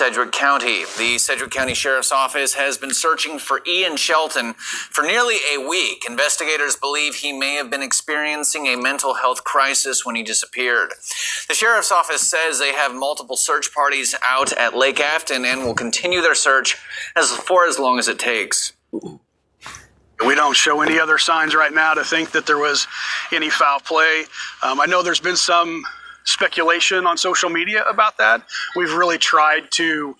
Sedgwick County. The Sedgwick County Sheriff's Office has been searching for Ian Shelton for nearly a week. Investigators believe he may have been experiencing a mental health crisis when he disappeared. The Sheriff's Office says they have multiple search parties out at Lake Afton and will continue their search for as long as it takes. We don't show any other signs right now to think that there was any foul play. I know there's been some speculation on social media about that. We've really tried to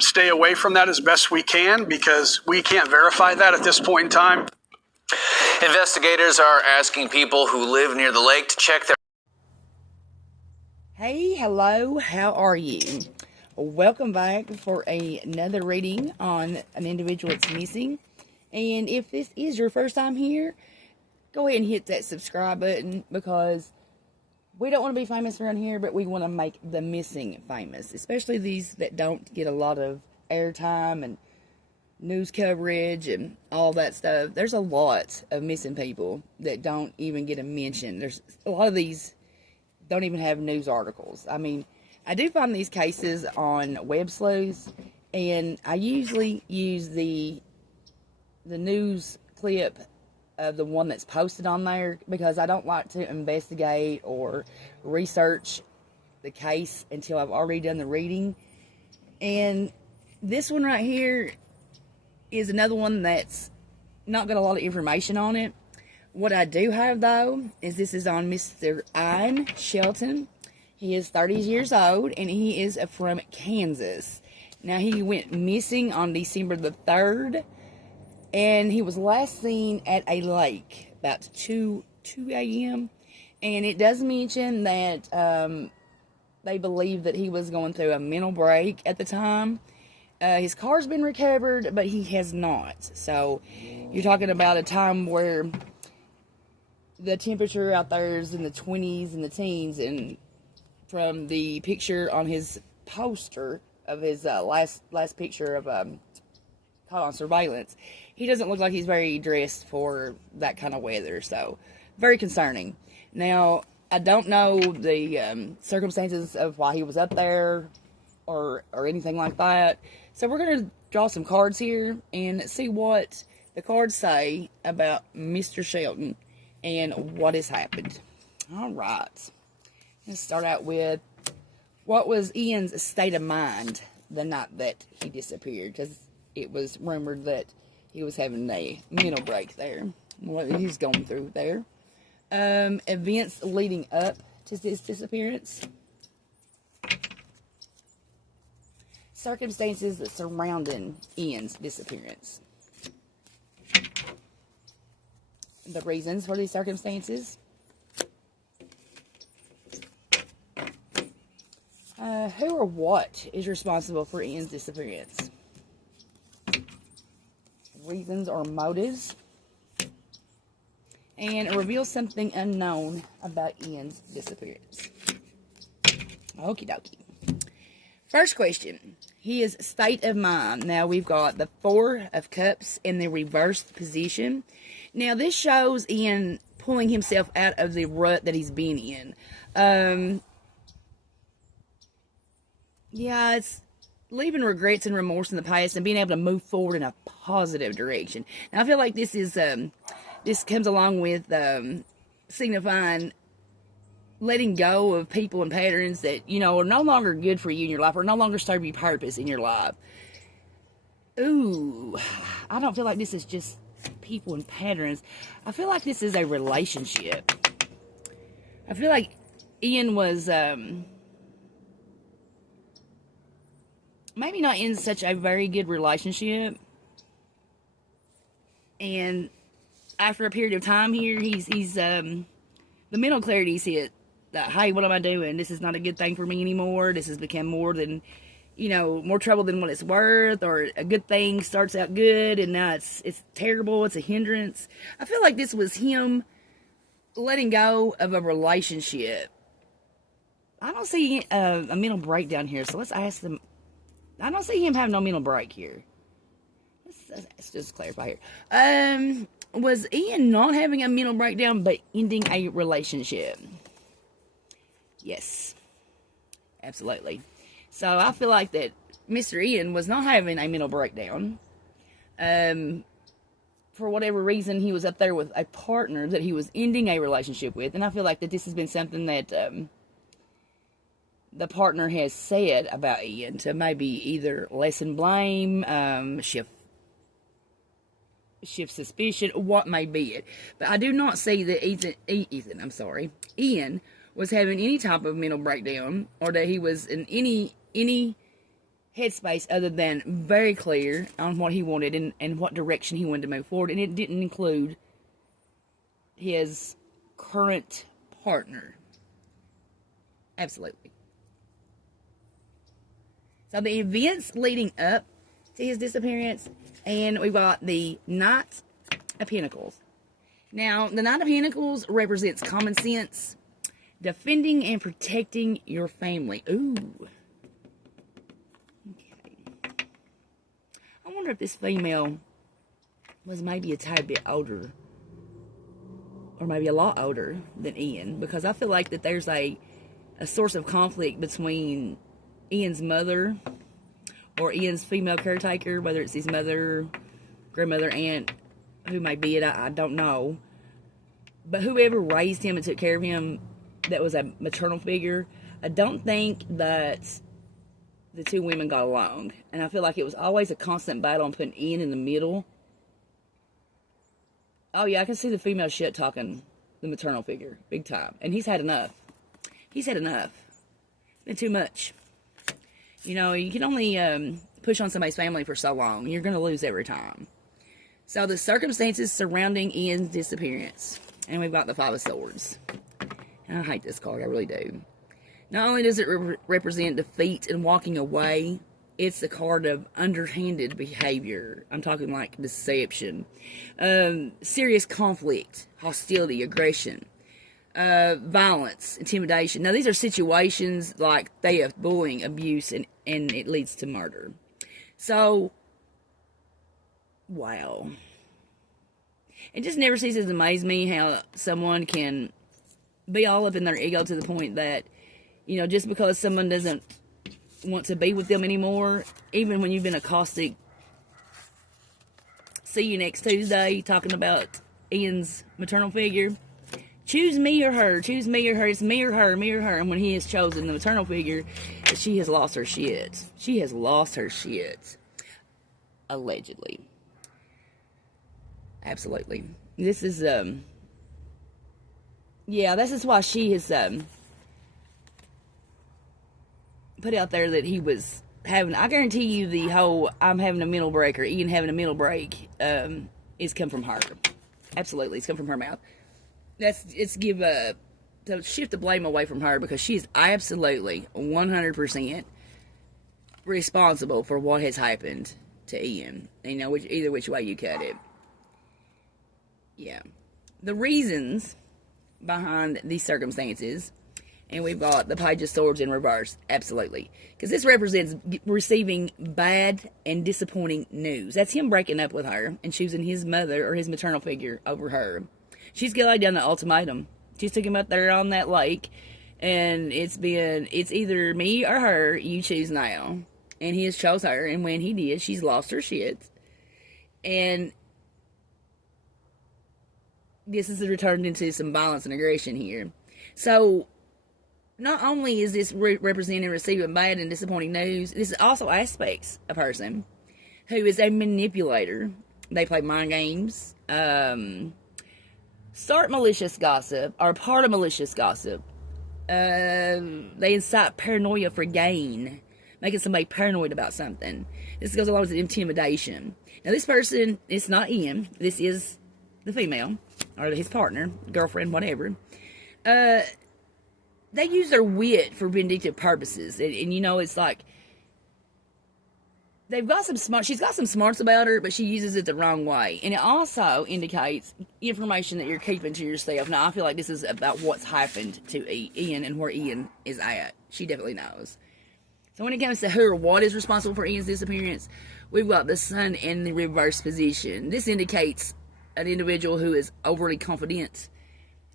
stay away from that as best we can because we can't verify that at this point in time. Investigators are asking people who live near the lake to check their... Hey, hello, how are you? Welcome back for another reading on an individual that's missing. And if this is your first time here, go ahead and hit that subscribe button because we don't want to be famous around here, but we want to make the missing famous, especially these that don't get a lot of airtime and news coverage and all that stuff. There's a lot of missing people that don't even get a mention. There's a lot of these don't even have news articles. I mean, I do find these cases on web sleuths, and I usually use the news clip of the one that's posted on there because I don't like to investigate or research the case until I've already done the reading. And this one right here is another one that's not got a lot of information on it. What I do have though is this is on Mr. Ian Shelton. He is 30 years old and he is from Kansas. Now he went missing on December the 3rd. And he was last seen at a lake about 2 a.m. And it does mention that they believe that he was going through a mental break at the time. His car's been recovered, but he has not. So you're talking about a time where the temperature out there is in the 20s and the teens. And from the picture on his poster of his last picture of caught on surveillance, he doesn't look like he's very dressed for that kind of weather, so very concerning. Now, I don't know the circumstances of why he was up there or anything like that, so we're going to draw some cards here and see what the cards say about Mr. Shelton and what has happened. All right, let's start out with what was Ian's state of mind the night that he disappeared, because it was rumored that he was having a mental break there. What he's going through there. Events leading up to his disappearance. Circumstances surrounding Ian's disappearance. The reasons for these circumstances. Who or what is responsible for Ian's disappearance? Reasons or motives, and reveal something unknown about Ian's disappearance. Okie dokie. First question, his state of mind. Now we've got the 4 of Cups in the reversed position. Now this shows Ian pulling himself out of the rut that he's been in. Yeah, it's leaving regrets and remorse in the past and being able to move forward in a positive direction. Now, I feel like this is this comes along with signifying letting go of people and patterns that, you know, are no longer good for you in your life or no longer serve you purpose in your life. Ooh, I don't feel like this is just people and patterns. I feel like this is a relationship. I feel like Ian was maybe not in such a very good relationship, and after a period of time here, he's the mental clarity's hit. That, hey, what am I doing? This is not a good thing for me anymore. This has become more than, you know, more trouble than what it's worth. Or a good thing starts out good, and now it's terrible. It's a hindrance. I feel like this was him letting go of a relationship. I don't see a mental breakdown here, so let's ask them. I don't see him having no mental break here. Let's just clarify here. Was Ian not having a mental breakdown, but ending a relationship? Yes. Absolutely. So I feel like that Mr. Ian was not having a mental breakdown. For whatever reason, he was up there with a partner that he was ending a relationship with. And I feel like that this has been something that the partner has said about Ian to maybe either lessen blame, shift suspicion, what may be it. But I do not see that Ian was having any type of mental breakdown, or that he was in any headspace other than very clear on what he wanted and what direction he wanted to move forward. And it didn't include his current partner. Absolutely. So the events leading up to his disappearance, and we've got the Knight of Pentacles. Now, the Knight of Pentacles represents common sense, defending and protecting your family. Ooh. Okay. I wonder if this female was maybe a tad bit older, or maybe a lot older than Ian, because I feel like that there's a source of conflict between Ian's mother, or Ian's female caretaker, whether it's his mother, grandmother, aunt, who may be it, I don't know. But whoever raised him and took care of him, that was a maternal figure, I don't think that the two women got along. And I feel like it was always a constant battle on putting Ian in the middle. Oh yeah, I can see the female shit talking the maternal figure, big time. And he's had enough. He's had enough. It's been too much. You know, you can only push on somebody's family for so long. You're going to lose every time. So the circumstances surrounding Ian's disappearance. And we've got the Five of Swords. And I hate this card, I really do. Not only does it represent defeat and walking away, it's the card of underhanded behavior. I'm talking like deception. Serious conflict, hostility, aggression. Violence, intimidation. Now, these are situations like theft, bullying, abuse, and it leads to murder. So, wow. It just never ceases to amaze me how someone can be all up in their ego to the point that, you know, just because someone doesn't want to be with them anymore, even when you've been accosted, see you next Tuesday, talking about Ian's maternal figure. Choose me or her. Choose me or her. It's me or her. Me or her. And when he has chosen the maternal figure, she has lost her shit. She has lost her shit. Allegedly. Absolutely. This is, yeah, this is why she has, put out there that he was having, I guarantee you the whole, I'm having a mental break, or Ian having a mental break, is come from her. Absolutely. It's come from her mouth. It's to shift the blame away from her, because she's absolutely 100% responsible for what has happened to Ian. You know, either which way you cut it. Yeah. The reasons behind these circumstances, and we've got the Page of Swords in reverse. Absolutely. Because this represents receiving bad and disappointing news. That's him breaking up with her and choosing his mother or his maternal figure over her. She's laid down the ultimatum. She took him up there on that lake, and it's either me or her, you choose now. And he has chose her, and when he did, she's lost her shit. And this is returned into some violence and aggression here. So, not only is this representing receiving bad and disappointing news, this is also aspects a person who is a manipulator. They play mind games, start malicious gossip, are part of malicious gossip. They incite paranoia for gain, making somebody paranoid about something. This goes along with intimidation. Now, this person, it's not Ian. This is the female, or his partner, girlfriend, whatever. They use their wit for vindictive purposes. And you know, it's like, she's got some smarts about her, but she uses it the wrong way. And it also indicates information that you're keeping to yourself. Now, I feel like this is about what's happened to Ian and where Ian is at. She definitely knows. So when it comes to who or what is responsible for Ian's disappearance, we've got the Sun in the reverse position. This indicates an individual who is overly confident,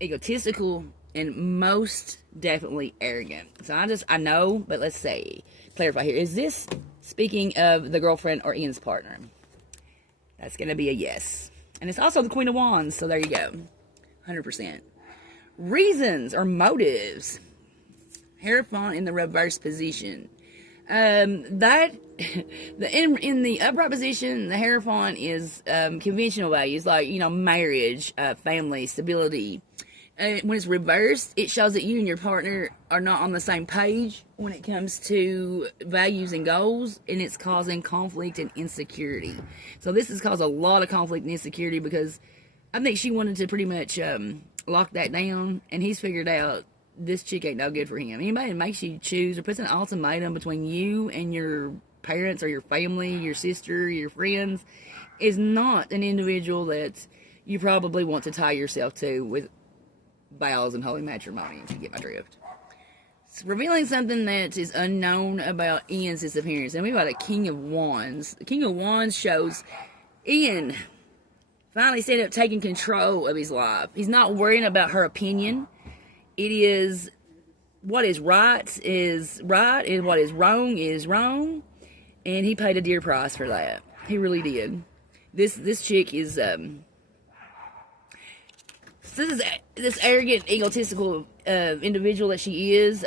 egotistical, and most definitely arrogant. So I know, but let's say, clarify here. Is this Speaking of the girlfriend or Ian's partner, that's going to be a yes. And it's also the Queen of Wands, so there you go. 100%. Reasons or motives. Hierophant in the reverse position. In the upright position, the Hierophant is conventional values like, marriage, family, stability. When it's reversed, it shows that you and your partner are not on the same page when it comes to values and goals, and it's causing conflict and insecurity. So this has caused a lot of conflict and insecurity because I think she wanted to pretty much lock that down, and he's figured out this chick ain't no good for him. Anybody that makes you choose or puts an ultimatum between you and your parents or your family, your sister, your friends, is not an individual that you probably want to tie yourself to with vows and holy matrimony, if you get my drift. It's revealing something that is unknown about Ian's disappearance. And we've got a King of Wands. The King of Wands shows Ian finally set up taking control of his life. He's not worrying about her opinion. It is what is right, and what is wrong. And he paid a dear price for that. He really did. This chick is this arrogant, egotistical individual that she is.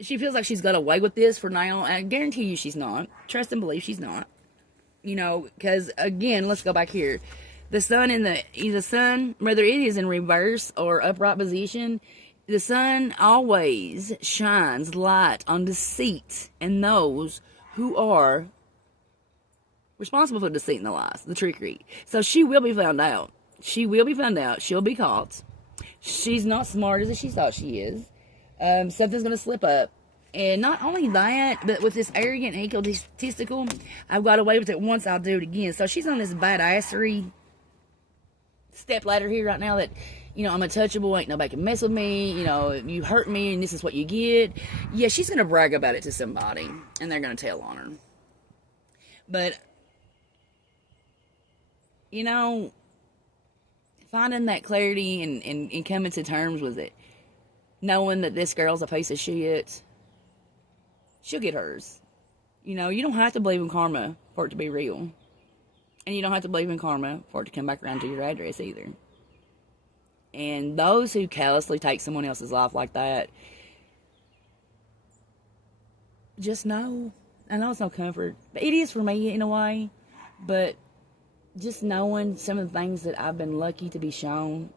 She feels like she's got away with this for now. I guarantee you she's not. Trust and believe she's not. Because again, let's go back here. The sun whether it is in reverse or upright position, the sun always shines light on deceit and those who are responsible for deceit and the lies, the trickery. So she will be found out. She will be found out. She'll be caught. She's not smart as she thought she is. Something's going to slip up. And not only that, but with this arrogant and egotistical, I've got away with it once, I'll do it again. So she's on this badassery step ladder here right now that, I'm untouchable, ain't nobody can mess with me, you hurt me and this is what you get. Yeah, she's going to brag about it to somebody, and they're going to tell on her. But, finding that clarity and coming to terms with it, knowing that this girl's a piece of shit, she'll get hers. You don't have to believe in karma for it to be real. And you don't have to believe in karma for it to come back around to your address either. And those who callously take someone else's life like that, just know. I know it's no comfort. But it is for me in a way. But just knowing some of the things that I've been lucky to be shown,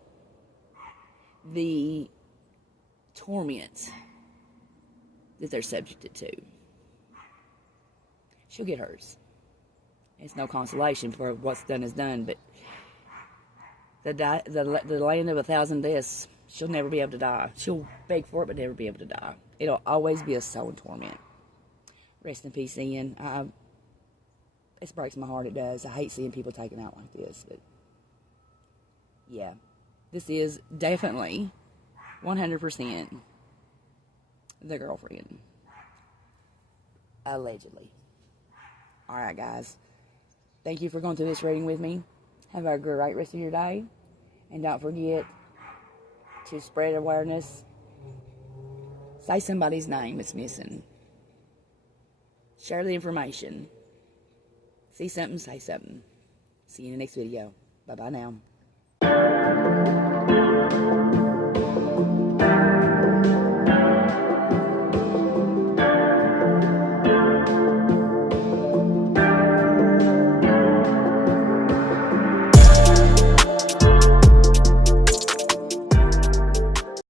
the torment that they're subjected to, she'll get hers. It's no consolation for what's done is done, but the land of 1,000 deaths, she'll never be able to die. She'll beg for it, but never be able to die. It'll always be a soul in torment. Rest in peace, Ian. It breaks my heart, it does. I hate seeing people taken out like this, but yeah, this is definitely 100% the girlfriend. Allegedly. Alright, guys. Thank you for going through this reading with me. Have a great rest of your day. And don't forget to spread awareness. Say somebody's name that's missing. Share the information. See something, say something. See you in the next video. Bye-bye now.